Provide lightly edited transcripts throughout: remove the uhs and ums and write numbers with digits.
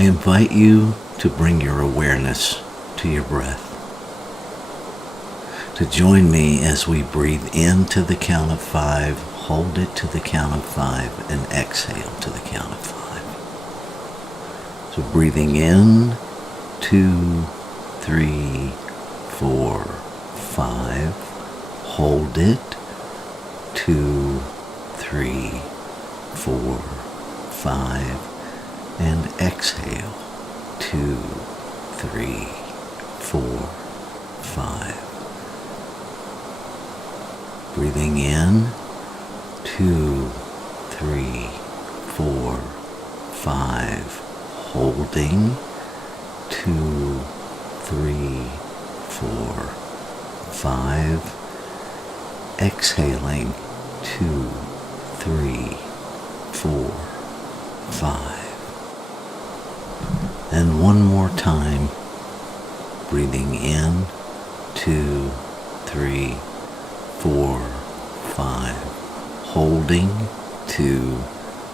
I invite you to bring your awareness to your breath. To join me as we breathe in to the count of 5, hold it to the count of 5, and exhale to the count of 5. So breathing in, 2, 3, 4, 5. Hold it, 2, 3, 4, 5. And exhale, 2, 3, 4, 5. Breathing in, 2, 3, 4, 5. Holding, 2, 3, 4, 5. Exhaling, 2, 3, 4, 5. And one more time, breathing in, 2, 3, 4, 5. Holding, 2,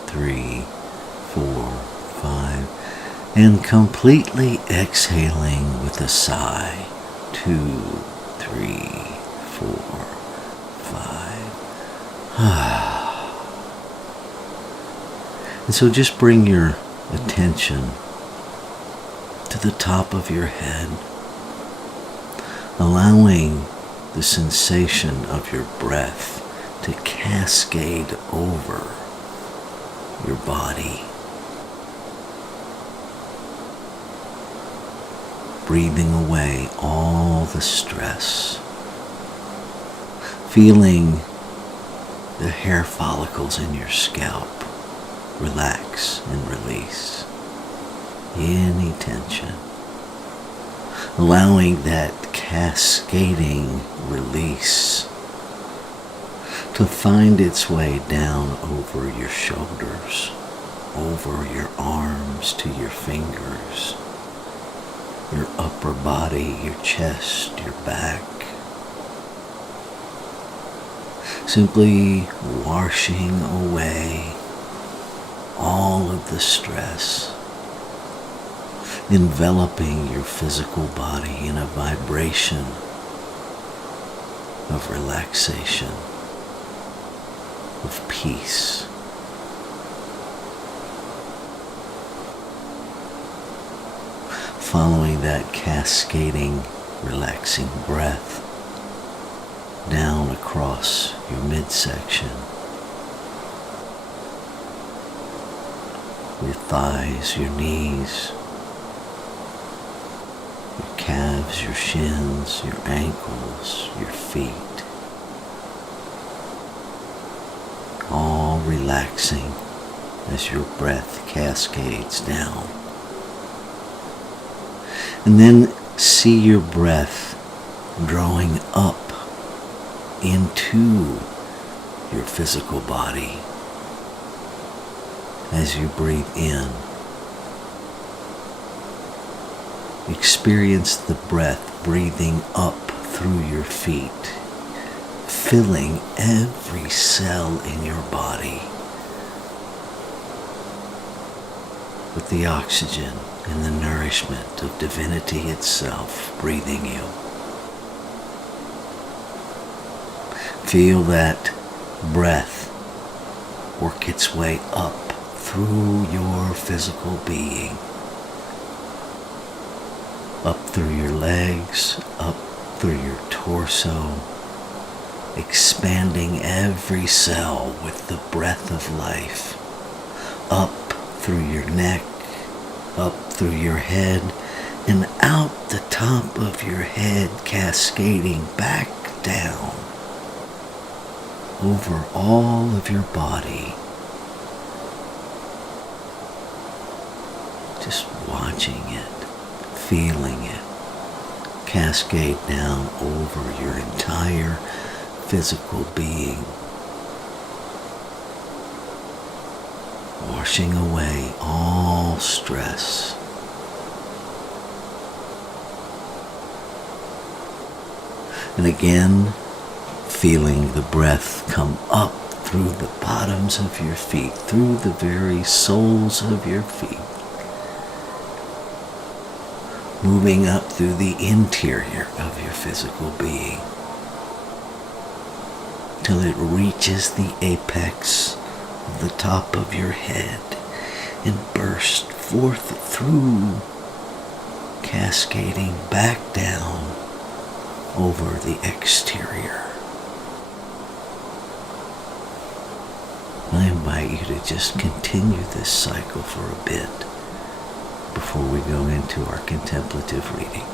3, 4, 5. And completely exhaling with a sigh, 2, 3, 4, 5. And so just bring your attention to the top of your head, allowing the sensation of your breath to cascade over your body. Breathing away all the stress. Feeling the hair follicles in your scalp relax and release any tension. Allowing that cascading release to find its way down over your shoulders, over your arms to your fingers, your upper body, your chest, your back. Simply washing away all of the stress, enveloping your physical body in a vibration of relaxation, of peace. Following that cascading, relaxing breath down across your midsection, your thighs, your knees, your calves, your shins, your ankles, your feet, all relaxing as your breath cascades down. And then see your breath drawing up into your physical body as you breathe in. Experience the breath breathing up through your feet, filling every cell in your body with the oxygen and the nourishment of divinity itself breathing you. Feel that breath work its way up through your physical being, up through your legs, up through your torso, expanding every cell with the breath of life, up through your neck, up through your head, and out the top of your head, cascading back down over all of your body. Just watching it, feeling it cascade down over your entire physical being, washing away all stress. And again, feeling the breath come up through the bottoms of your feet, through the very soles of your feet, moving up through the interior of your physical being till it reaches the apex of the top of your head and bursts forth through, cascading back down over the exterior. I invite you to just continue this cycle for a bit before we go into our contemplative reading.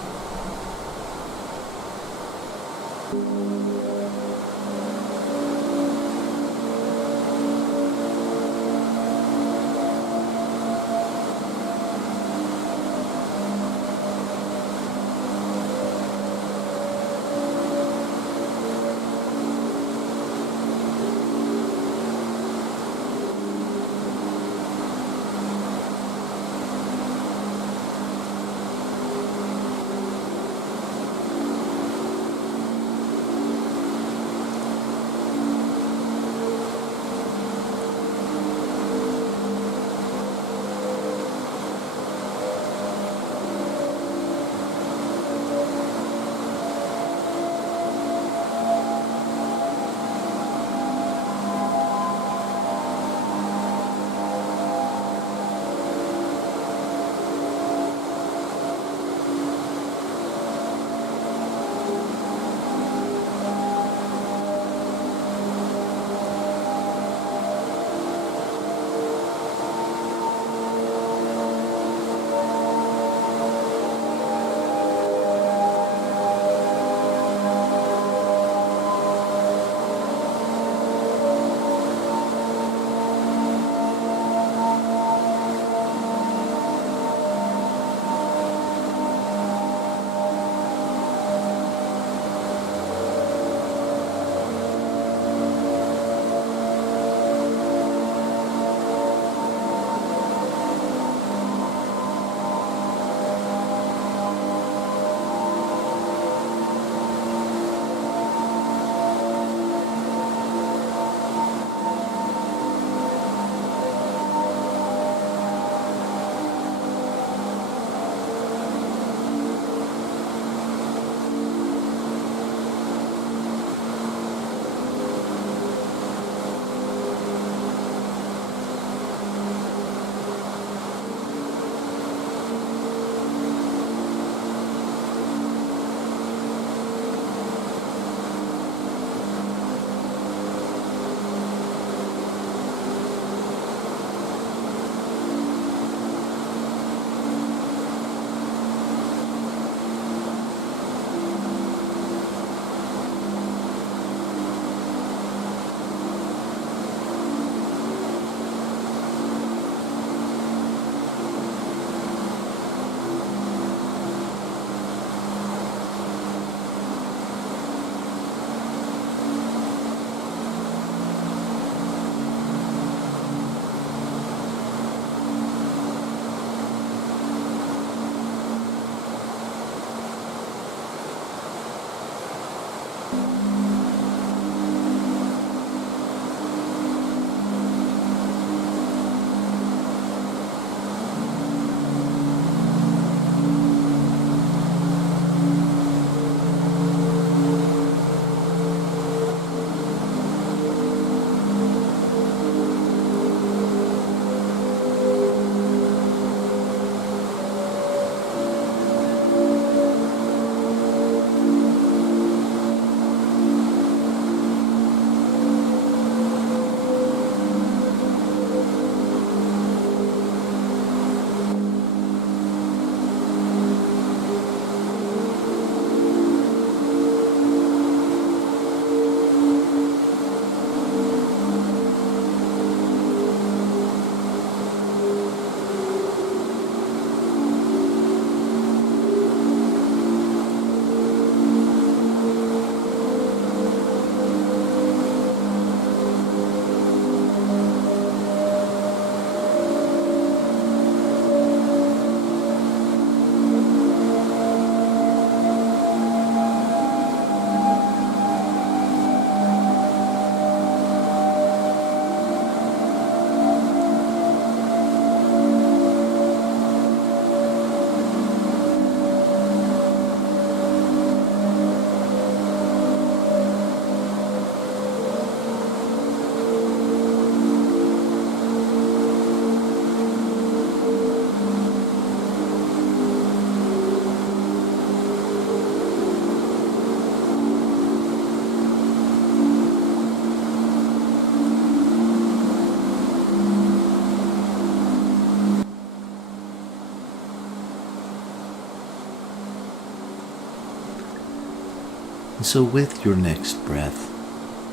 And so with your next breath,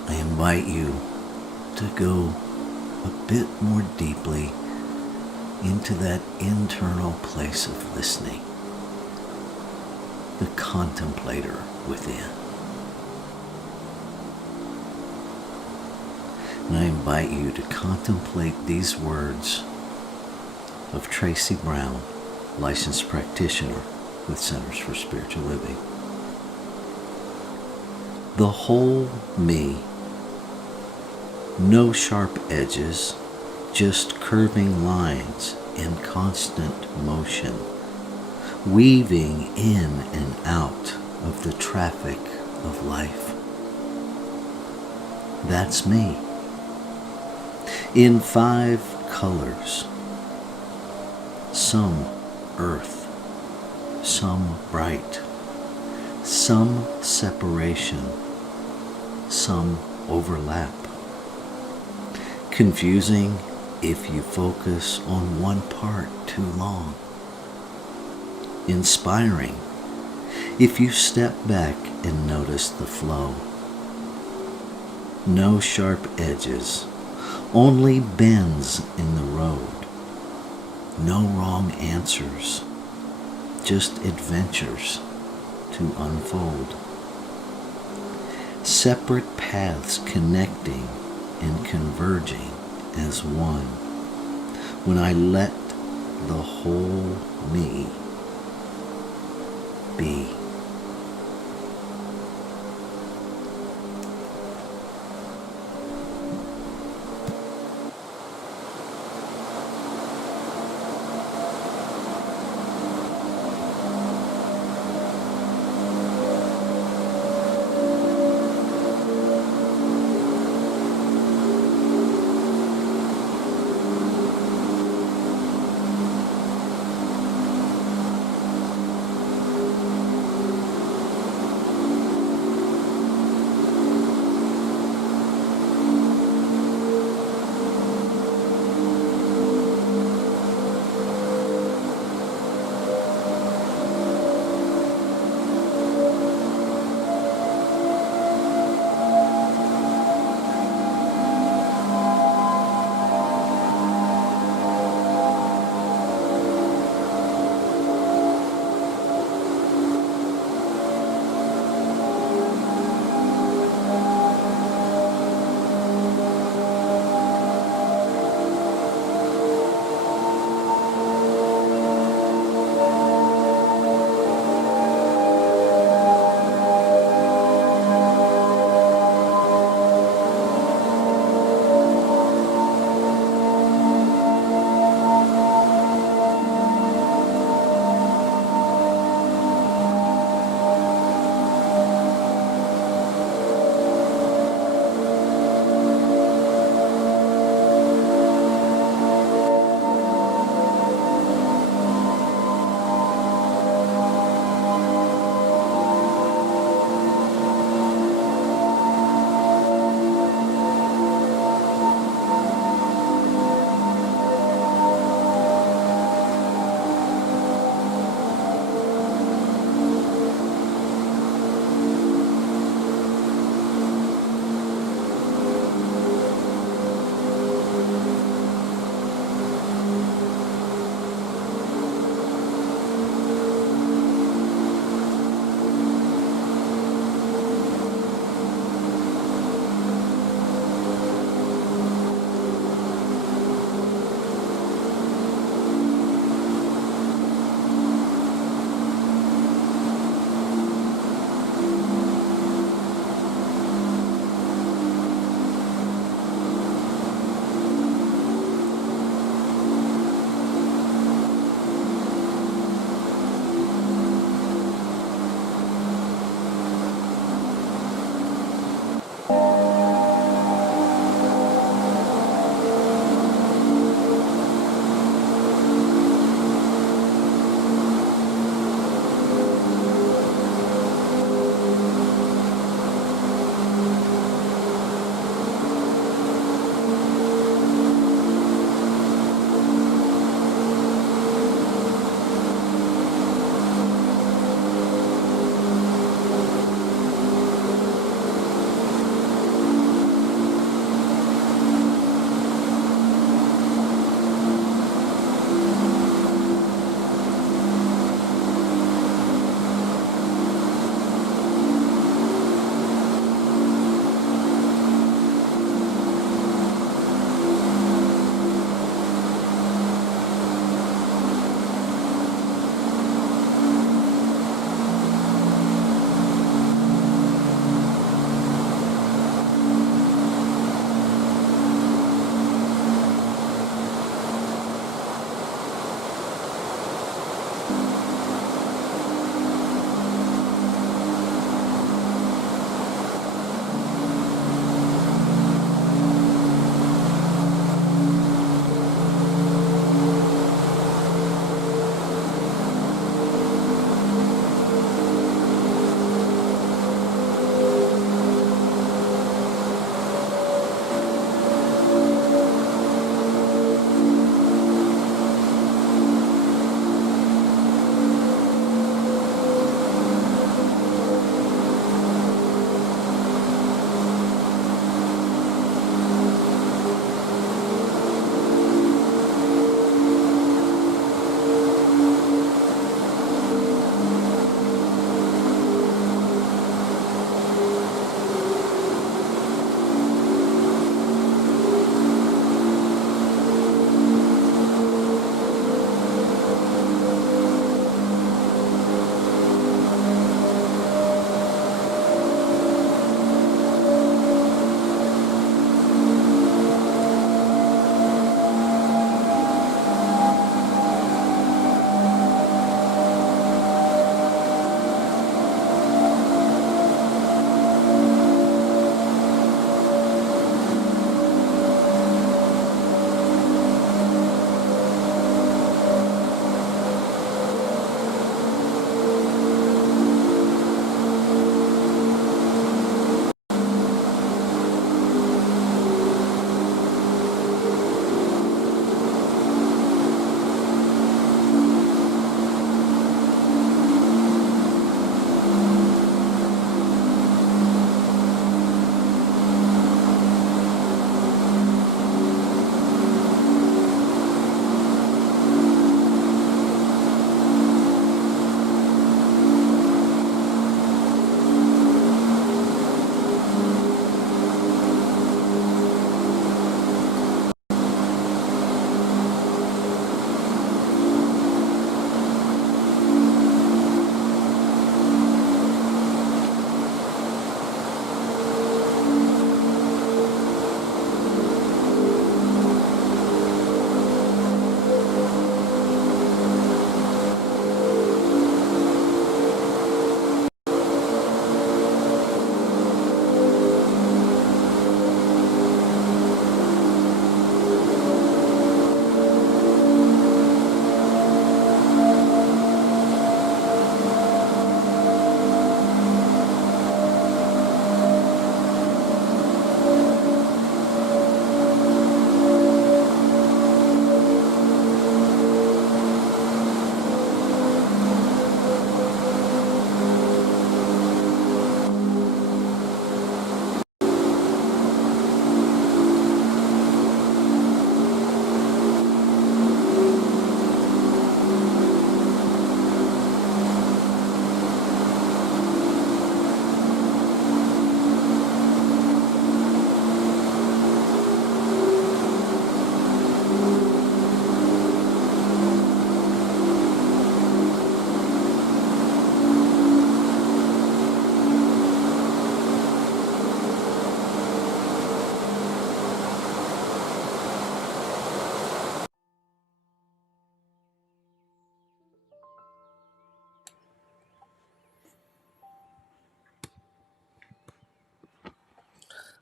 I invite you to go a bit more deeply into that internal place of listening, the contemplator within. And I invite you to contemplate these words of Tracy Brown, licensed practitioner with Centers for Spiritual Living. The whole me, no sharp edges, just curving lines in constant motion, weaving in and out of the traffic of life. That's me. In 5 colors, some earth, some bright, some separation, some overlap. Confusing if you focus on one part too long. Inspiring if you step back and notice the flow. No sharp edges, only bends in the road. No wrong answers, just adventures to unfold. Separate paths connecting and converging as one. When I let the whole me be.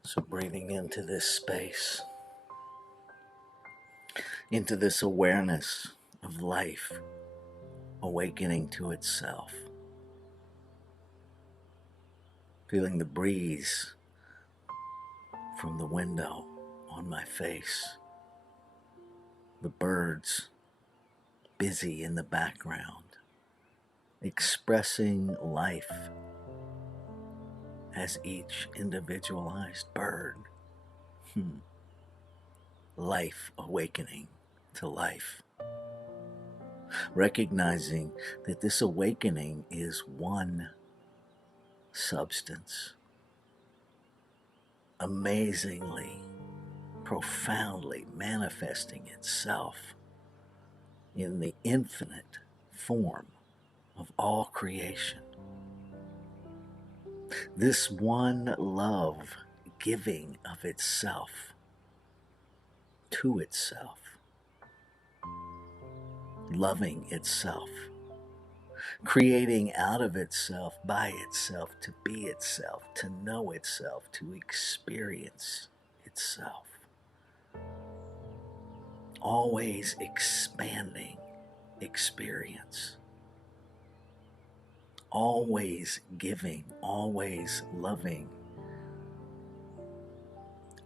So breathing into this space, into this awareness of life awakening to itself. Feeling the breeze from the window on my face. The birds busy in the background, expressing life as each individualized bird. Life awakening to life. Recognizing that this awakening is one substance, amazingly, profoundly manifesting itself in the infinite form of all creation. This one love giving of itself to itself, loving itself, creating out of itself, by itself, to be itself, to know itself, to experience itself. Always expanding experience. Always giving, always loving,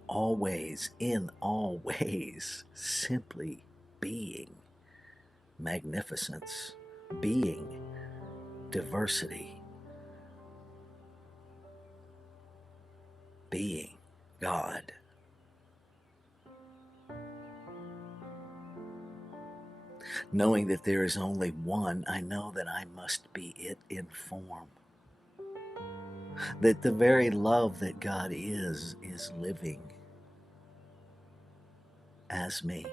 always in all ways simply being magnificence, being diversity, being God. Knowing that there is only one, I know that I must be it in form. That the very love that God is living as me.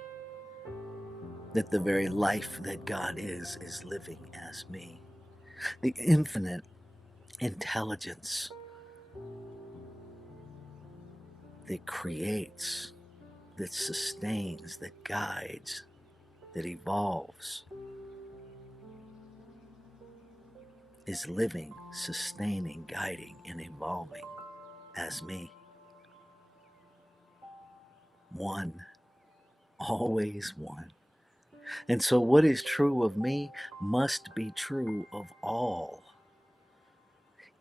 That the very life that God is living as me. The infinite intelligence that creates, that sustains, that guides, that evolves, is living, sustaining, guiding, and evolving as me. One, always one. And so what is true of me must be true of all.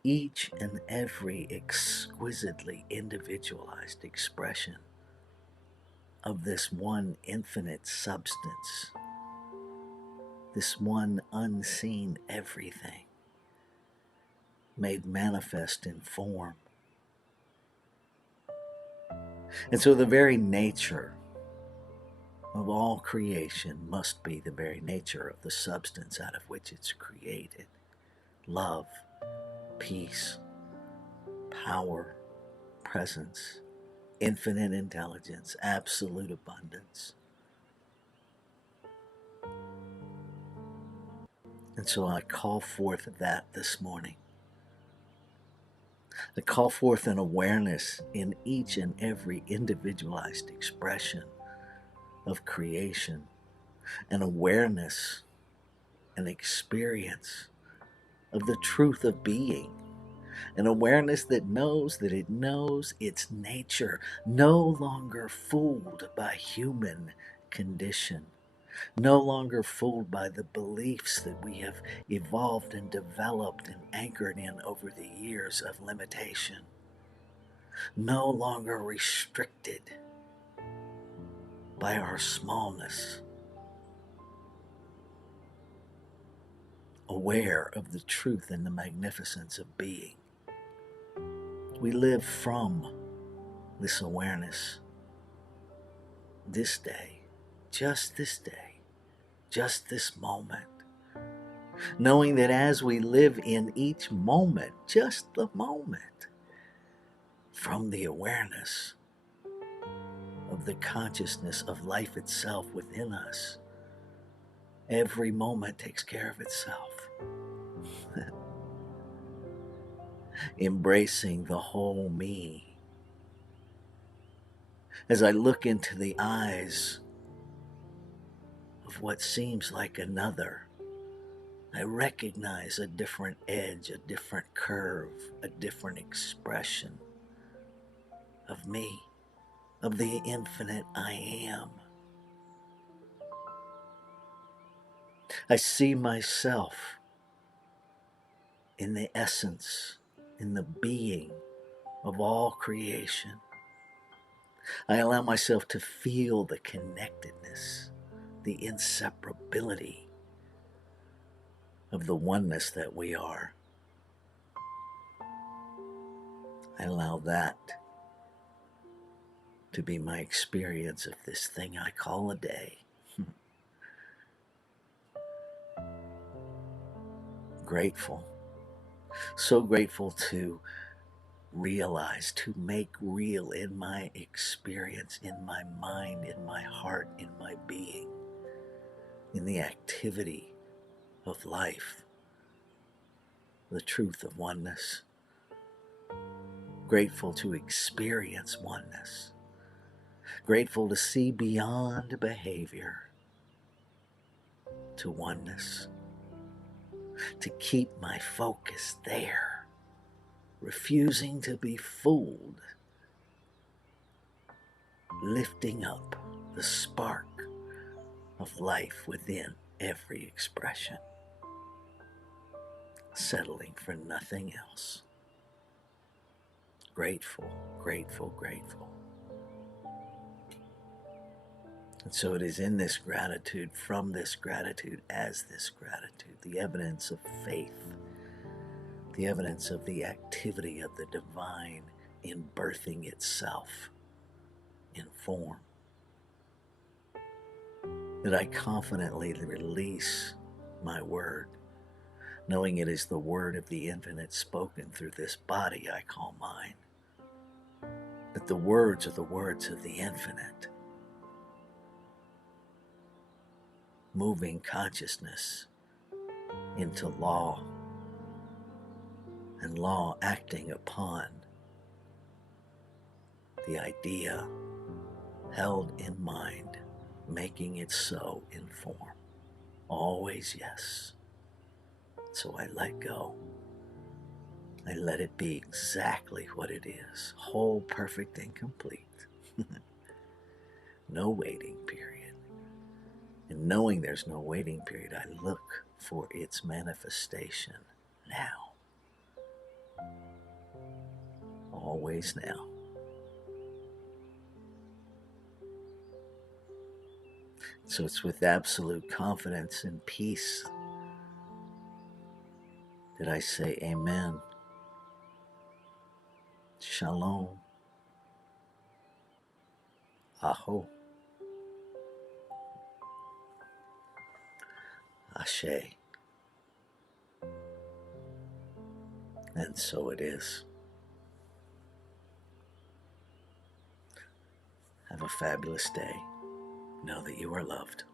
Each and every exquisitely individualized expression of this one infinite substance, this one unseen everything, made manifest in form. And so the very nature of all creation must be the very nature of the substance out of which it's created. Love, peace, power, presence, infinite intelligence, absolute abundance. And so I call forth that this morning. I call forth an awareness in each and every individualized expression of creation, an awareness, an experience of the truth of being, an awareness that knows that it knows its nature, no longer fooled by human condition, no longer fooled by the beliefs that we have evolved and developed and anchored in over the years of limitation, no longer restricted by our smallness, aware of the truth and the magnificence of being. We live from this awareness this day, just this moment, knowing that as we live in each moment, just the moment, from the awareness of the consciousness of life itself within us, every moment takes care of itself. Embracing the whole me. As I look into the eyes of what seems like another, I recognize a different edge, a different curve, a different expression, of me, of the infinite I am. I see myself in the essence, in the being of all creation. I allow myself to feel the connectedness, the inseparability of the oneness that we are. I allow that to be my experience of this thing I call a day. Grateful. So grateful to realize, to make real in my experience, in my mind, in my heart, in my being, in the activity of life, the truth of oneness. Grateful to experience oneness. Grateful to see beyond behavior to oneness. To keep my focus there, refusing to be fooled, lifting up the spark of life within every expression, settling for nothing else. Grateful, grateful, grateful. And so it is in this gratitude, from this gratitude, as this gratitude, the evidence of faith, the evidence of the activity of the divine in birthing itself in form, that I confidently release my word, knowing it is the word of the infinite spoken through this body I call mine. But the words are the words of the infinite, moving consciousness into law, and law acting upon the idea held in mind, making it so in form. Always yes. So I let go. I let it be exactly what it is, whole, perfect, and complete. No waiting period. And knowing there's no waiting period, I look for its manifestation now. Always now. So it's with absolute confidence and peace that I say amen. Shalom. Aho. Ashe. And so it is. Have a fabulous day. Know that you are loved.